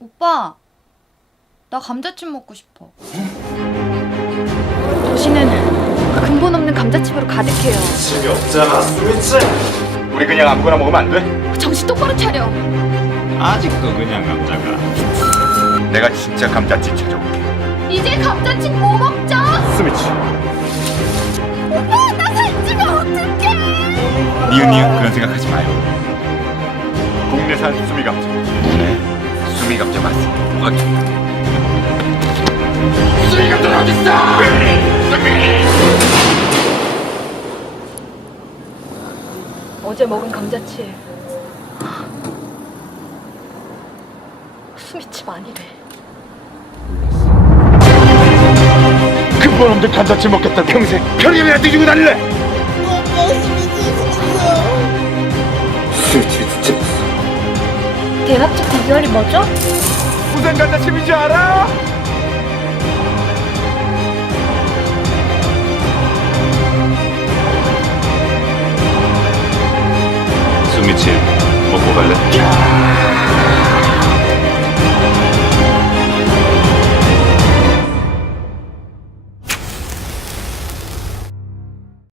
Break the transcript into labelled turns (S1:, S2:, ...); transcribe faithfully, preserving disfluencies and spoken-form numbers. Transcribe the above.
S1: 오빠, 나 감자칩 먹고 싶어.
S2: 도시는 근본 없는 감자칩으로 가득해요.
S3: 집이 없잖아, 스미치. 우리 그냥 아무거나 먹으면 안 돼?
S2: 정신 똑바로 차려.
S3: 아직도 그냥 감자가. 내가 진짜 감자칩 찾아올게.
S2: 이제 감자칩 뭐 먹자.
S3: 스미치.
S2: 오빠 나 살찌면 어떡해.
S3: 니은 니은 그런 생각하지 마요. 국내산 수미 감자. 네, 수미 감자 맞습니다. 어디? 수미 감자 어디 있어?
S2: 어제 먹은 감자칩 수미칩 아니래.
S3: 근본 없는 감자칩 먹겠다 평생 편의점이나 뒤지고 다닐래. 스미치 진짜
S2: 대학집 비결이 뭐죠?
S3: 무슨 감자칩인 줄 알아? 수미칩 먹고 갈래?